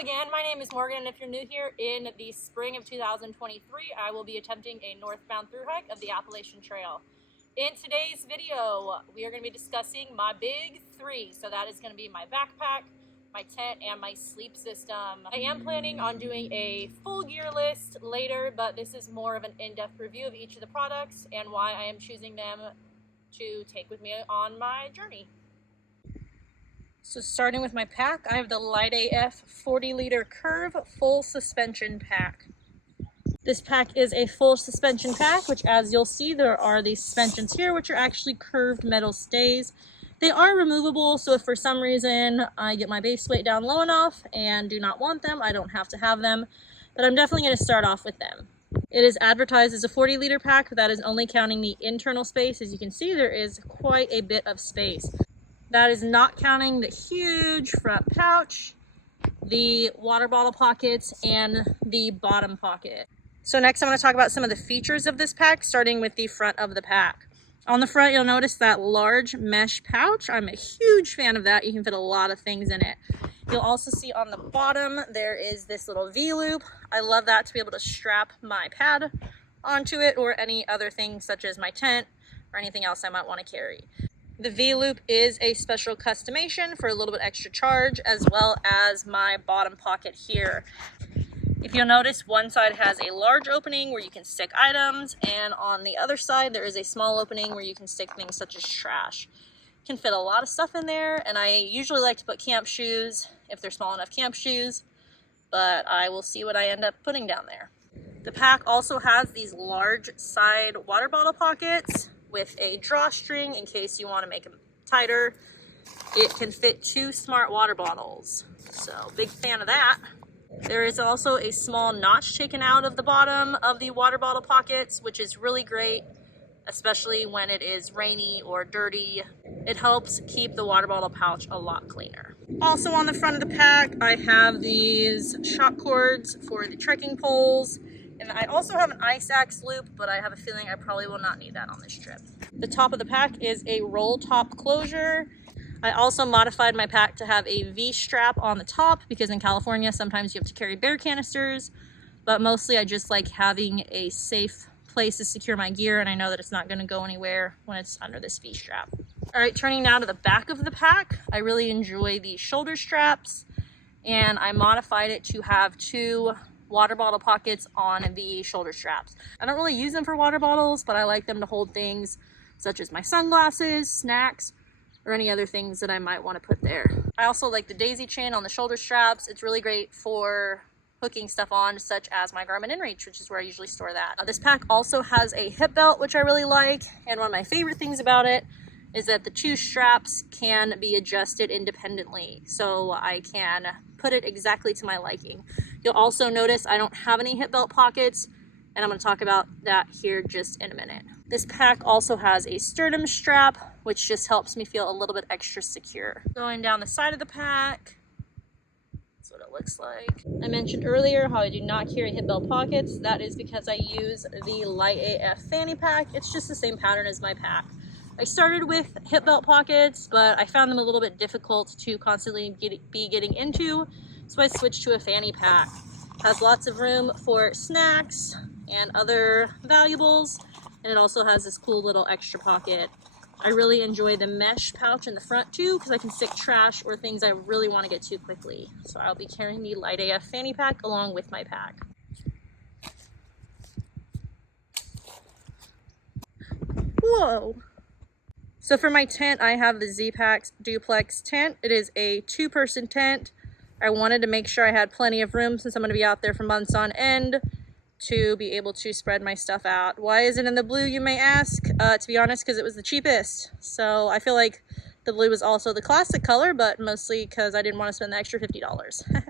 again, my name is Morgan, and if you're new here, in the spring of 2023, I will be attempting a northbound thru hike of the Appalachian Trail. In today's video, we are going to be discussing my big three. So that is going to be my backpack, my tent, and my sleep system. I am planning on doing a full gear list later, but this is more of an in-depth review of each of the products and why I am choosing them to take with me on my journey. So starting with my pack, I have the Light AF 40-liter Curve full suspension pack. This pack is a full suspension pack, which as you'll see, there are these suspensions here, which are actually curved metal stays. They are removable, so if for some reason I get my base weight down low enough and do not want them, I don't have to have them, but I'm definitely going to start off with them. It is advertised as a 40-liter pack, but that is only counting the internal space. As you can see, there is quite a bit of space. That is not counting the huge front pouch, the water bottle pockets, and the bottom pocket. So next I'm going to talk about some of the features of this pack, starting with the front of the pack. On the front, you'll notice that large mesh pouch. I'm a huge fan of that. You can fit a lot of things in it. You'll also see on the bottom, there is this little V-loop. I love that to be able to strap my pad onto it or any other things such as my tent or anything else I might want to carry. The V-loop is a special customization for a little bit extra charge, as well as my bottom pocket here. If you'll notice, one side has a large opening where you can stick items, and on the other side there is a small opening where you can stick things such as trash. You can fit a lot of stuff in there, and I usually like to put camp shoes if they're small enough camp shoes, but I will see what I end up putting down there. The pack also has these large side water bottle pockets with a drawstring in case you want to make them tighter. It can fit 2 smart water bottles, so big fan of that. There is also a small notch taken out of the bottom of the water bottle pockets, which is really great, especially when it is rainy or dirty. It helps keep the water bottle pouch a lot cleaner. Also on the front of the pack, I have these shock cords for the trekking poles. And I also have an ice axe loop, but I have a feeling I probably will not need that on this trip. The top of the pack is a roll top closure. I also modified my pack to have a V-strap on the top because in California, sometimes you have to carry bear canisters, but mostly I just like having a safe place to secure my gear, and I know that it's not gonna go anywhere when it's under this V-strap. All right, turning now to the back of the pack, I really enjoy the shoulder straps, and I modified it to have 2 water bottle pockets on the shoulder straps. I don't really use them for water bottles, but I like them to hold things such as my sunglasses, snacks, or any other things that I might want to put there. I also like the daisy chain on the shoulder straps. It's really great for hooking stuff on, such as my Garmin InReach, which is where I usually store that. This pack also has a hip belt, which I really like, and one of my favorite things about it is that the 2 straps can be adjusted independently, so I can put it exactly to my liking. You'll also notice I don't have any hip belt pockets, and I'm going to talk about that here just in a minute. This pack also has a sternum strap, which just helps me feel a little bit extra secure. Going down the side of the pack, that's what it looks like. I mentioned earlier how I do not carry hip belt pockets. That is because I use the Light AF fanny pack. It's just the same pattern as my pack. I started with hip belt pockets, but I found them a little bit difficult to constantly be getting into, so I switched to a fanny pack. It has lots of room for snacks and other valuables, and it also has this cool little extra pocket. I really enjoy the mesh pouch in the front too, because I can stick trash or things I really want to get to quickly. So I'll be carrying the Light AF fanny pack along with my pack. Whoa! So for my tent, I have the Z-Packs Duplex tent. It is a 2-person tent. I wanted to make sure I had plenty of room since I'm going to be out there for months on end to be able to spread my stuff out. Why is it in the blue, you may ask? To be honest, because it was the cheapest. So I feel like the blue was also the classic color, but mostly because I didn't want to spend the extra $50.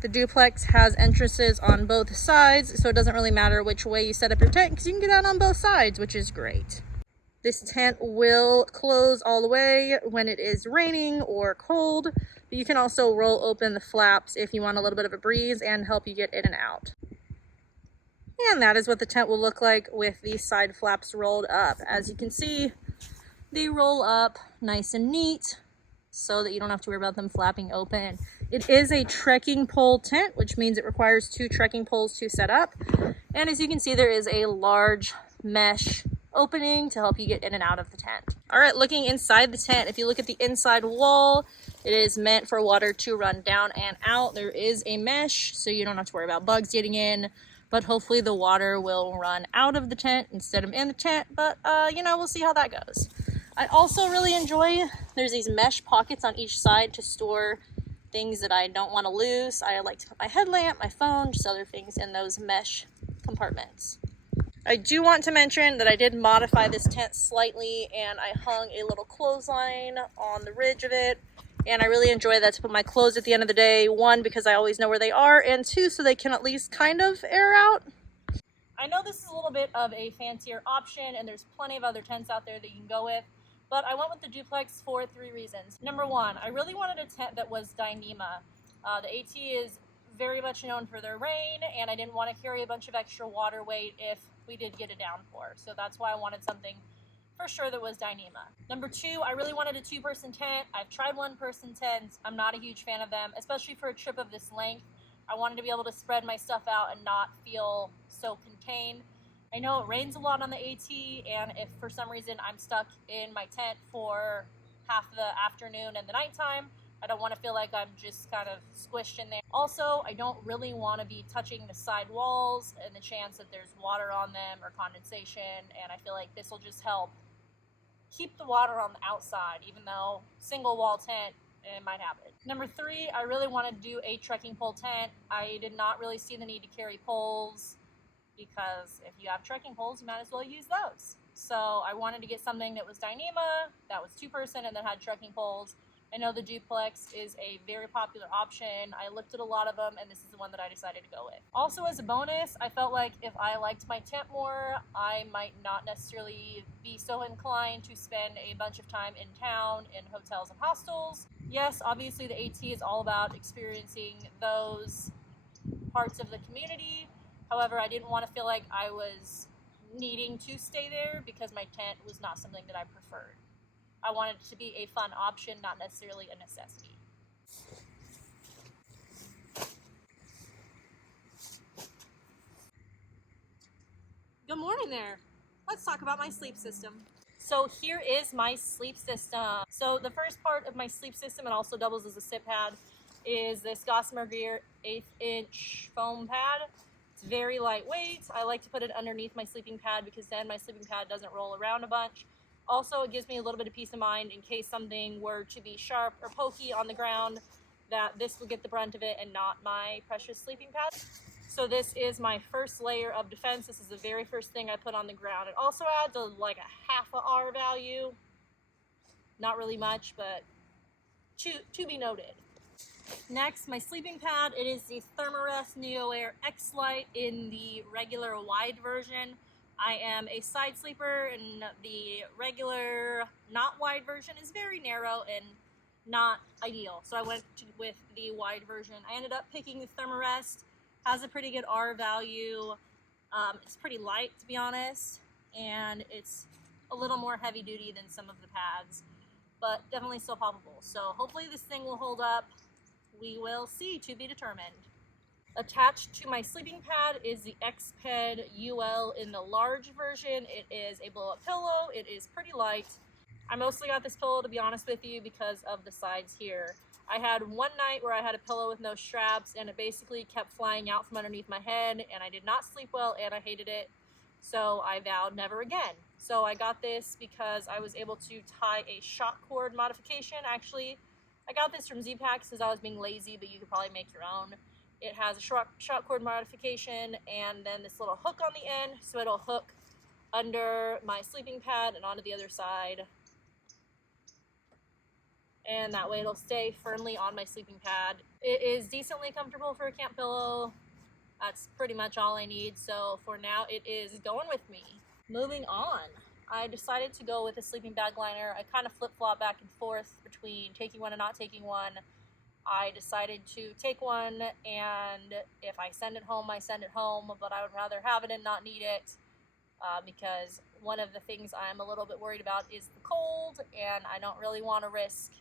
The Duplex has entrances on both sides, so it doesn't really matter which way you set up your tent because you can get out on both sides, which is great. This tent will close all the way when it is raining or cold, but you can also roll open the flaps if you want a little bit of a breeze and help you get in and out. And that is what the tent will look like with the side flaps rolled up. As you can see, they roll up nice and neat so that you don't have to worry about them flapping open. It is a trekking pole tent, which means it requires 2 trekking poles to set up. And as you can see, there is a large mesh opening to help you get in and out of the tent. All right, looking inside the tent, if you look at the inside wall, it is meant for water to run down and out. There is a mesh, so you don't have to worry about bugs getting in, but hopefully the water will run out of the tent instead of in the tent, but you know, we'll see how that goes. I also really enjoy, there's these mesh pockets on each side to store things that I don't want to lose. I like to put my headlamp, my phone, just other things in those mesh compartments. I do want to mention that I did modify this tent slightly, and I hung a little clothesline on the ridge of it, and I really enjoy that to put my clothes at the end of the day. 1, because I always know where they are, and 2, so they can at least kind of air out. I know this is a little bit of a fancier option, and there's plenty of other tents out there that you can go with, but I went with the duplex for 3 reasons. Number 1, I really wanted a tent that was Dyneema. The AT is very much known for their rain, and I didn't want to carry a bunch of extra water weight if we did get a downpour. So that's why I wanted something for sure that was Dyneema. Number 2, I really wanted a 2-person tent. I've tried 1-person tents. I'm not a huge fan of them, especially for a trip of this length. I wanted to be able to spread my stuff out and not feel so contained. I know it rains a lot on the AT, and if for some reason I'm stuck in my tent for half the afternoon and the nighttime, I don't want to feel like I'm just kind of squished in there. Also, I don't really want to be touching the side walls and the chance that there's water on them or condensation, and I feel like this will just help keep the water on the outside, even though single wall tent, it might happen. Number 3, I really wanted to do a trekking pole tent. I did not really see the need to carry poles, because if you have trekking poles, you might as well use those. So I wanted to get something that was Dyneema, that was 2-person, and that had trekking poles. I know the duplex is a very popular option. I looked at a lot of them, and this is the one that I decided to go with. Also, as a bonus, I felt like if I liked my tent more, I might not necessarily be so inclined to spend a bunch of time in town in hotels and hostels. Yes, obviously the AT is all about experiencing those parts of the community. However, I didn't want to feel like I was needing to stay there because my tent was not something that I preferred. I wanted it to be a fun option, not necessarily a necessity. Good morning there. Let's talk about my sleep system. So here is my sleep system. So the first part of my sleep system, and also doubles as a sit pad, is this Gossamer Gear 1/8 inch foam pad. It's very lightweight. I like to put it underneath my sleeping pad because then my sleeping pad doesn't roll around a bunch. Also, it gives me a little bit of peace of mind in case something were to be sharp or pokey on the ground, that this will get the brunt of it and not my precious sleeping pad. So this is my first layer of defense. This is the very first thing I put on the ground. It also adds like a half a R value. Not really much, but to be noted. Next, my sleeping pad. It is the Thermarest Neo Air X Lite in the regular wide version. I am a side sleeper, and the regular, not wide version is very narrow and not ideal. So I went with the wide version. I ended up picking the Thermarest. Has a pretty good R value. It's pretty light, to be honest, and it's a little more heavy duty than some of the pads, but definitely still poppable. So hopefully this thing will hold up. We will see, to be determined. Attached to my sleeping pad is the Xped UL in the large version. It is a blow-up pillow. It is pretty light. I mostly got this pillow, to be honest with you, because of the sides here. I had one night where I had a pillow with no straps, and it basically kept flying out from underneath my head, and I did not sleep well, and I hated it. So I vowed never again. So I got this because I was able to tie a shock cord modification. Actually, I got this from Z-Packs because I was being lazy, but you could probably make your own. It has a shock cord modification and then this little hook on the end, so it'll hook under my sleeping pad and onto the other side. And that way it'll stay firmly on my sleeping pad. It is decently comfortable for a camp pillow. That's pretty much all I need, so for now it is going with me. Moving on, I decided to go with a sleeping bag liner. I kind of flip-flop back and forth between taking one and not taking one. I decided to take one, and if I send it home, I send it home, but I would rather have it and not need it, because one of the things I'm a little bit worried about is the cold, and I don't really want to risk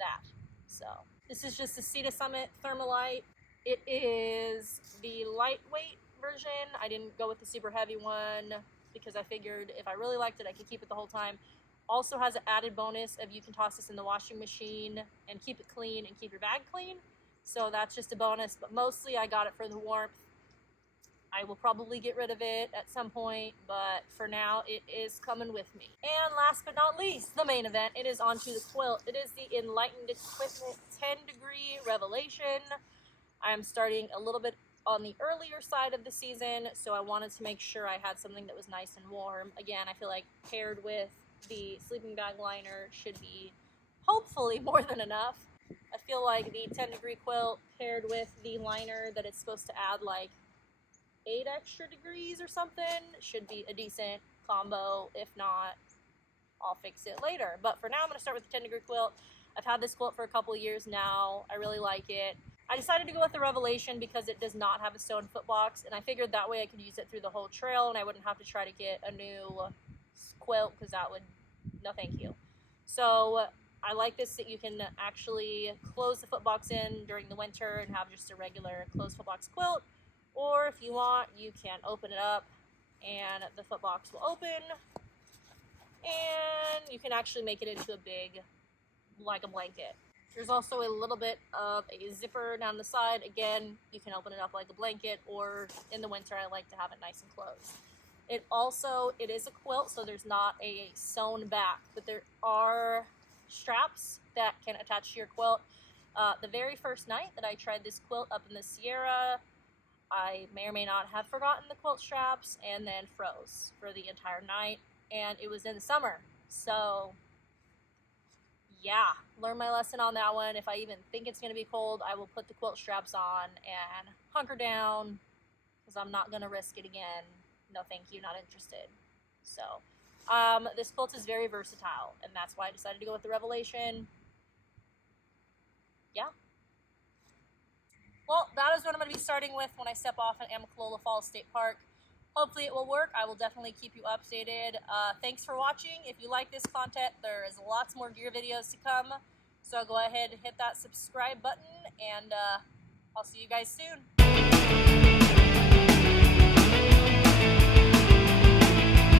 that. So This is just the Cedar Summit Thermalite. It is the lightweight version. I didn't go with the super heavy one because I figured if I really liked it, I could keep it the whole time. Also has an added bonus of you can toss this in the washing machine and keep it clean and keep your bag clean. So that's just a bonus, but mostly I got it for the warmth. I will probably get rid of it at some point, but for now it is coming with me. And last but not least, the main event, it is onto the quilt. It is the Enlightened Equipment 10 Degree Revelation. I am starting a little bit on the earlier side of the season, so I wanted to make sure I had something that was nice and warm. Again, I feel like paired with the sleeping bag liner should be hopefully more than enough. I feel like the 10 degree quilt paired with the liner that it's supposed to add like 8 extra degrees or something should be a decent combo. If not, I'll fix it later. But for now, I'm going to start with the 10 degree quilt. I've had this quilt for a couple years now. I really like it. I decided to go with the Revelation because it does not have a sewn foot box, and I figured that way I could use it through the whole trail and I wouldn't have to try to get a new quilt because that would, no thank you. So I like this that you can actually close the foot box in during the winter and have just a regular closed foot box quilt. Or if you want, you can open it up and the foot box will open and you can actually make it into a big, like a blanket. There's also a little bit of a zipper down the side. Again, you can open it up like a blanket, or in the winter, I like to have it nice and closed. It is a quilt, so there's not a sewn back, but there are straps that can attach to your quilt. The very first night that I tried this quilt up in the Sierra, I may or may not have forgotten the quilt straps and then froze for the entire night, and it was in the summer. So yeah, learn my lesson on that one. If I even think it's going to be cold, I will put the quilt straps on and hunker down because I'm not going to risk it again. No thank you, not interested. So this quilt is very versatile, and that's why I decided to go with the Revelation. Yeah. Well, that is what I'm going to be starting with when I step off at Amicalola Falls State Park. Hopefully it will work. I will definitely keep you updated. Thanks for watching. If you like this content, there is lots more gear videos to come. So go ahead and hit that subscribe button, and I'll see you guys soon.